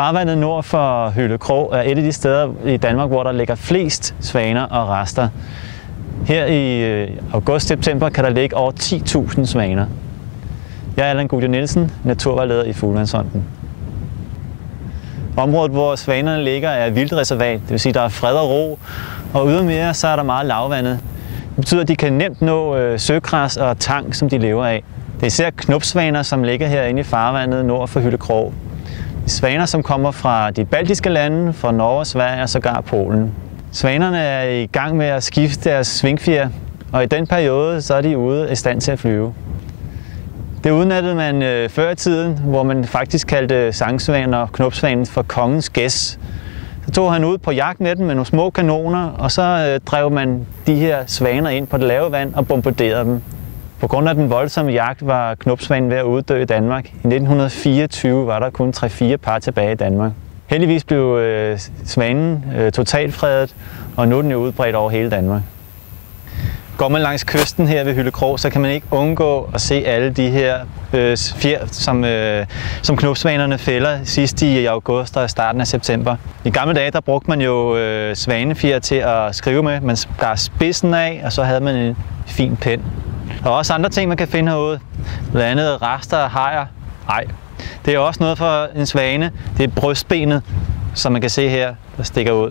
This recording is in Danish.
Farvandet nord for Hyllekrog er et af de steder i Danmark, hvor der ligger flest svaner og raster. Her i august-september kan der ligge over 10.000 svaner. Jeg er Allan Gudje Nielsen, naturvejleder i Fuglevandfonden. Området, hvor svanerne ligger, er vildtreservat, det vil sige, at der er fred og ro, og ydermere så er der meget lavvandet. Det betyder, at de kan nemt nå søgræs og tang, som de lever af. Det er især knopsvaner, som ligger herinde i farvandet nord for Hyllekrog. Svaner, som kommer fra de baltiske lande, fra Norge, Sverige og sågar Polen. Svanerne er i gang med at skifte deres svingfjer, og i den periode så er de ude i stand til at flyve. Det udnattede man før i tiden, hvor man faktisk kaldte sangsvanen og knopsvanen for kongens gæs. Så tog han ud på jagt med dem med nogle små kanoner, og så drev man de her svaner ind på det lave vand og bombarderede dem. På grund af den voldsomme jagt var knopsvanen ved at uddø i Danmark. I 1924 var der kun 3-4 par tilbage i Danmark. Heldigvis blev svanen totalt fredet, og nu er den jo udbredt over hele Danmark. Går man langs kysten her ved Hyllekrog, så kan man ikke undgå at se alle de her fjer, som knopsvanerne fælder sidst i august og starten af september. I gamle dage der brugte man jo svanefjer til at skrive med. Man skar spidsen af, og så havde man en fin pen. Der er også andre ting, man kan finde herude. Blandt andet rester af hajer. Nej, det er også noget for en svane. Det er brystbenet, som man kan se her, der stikker ud.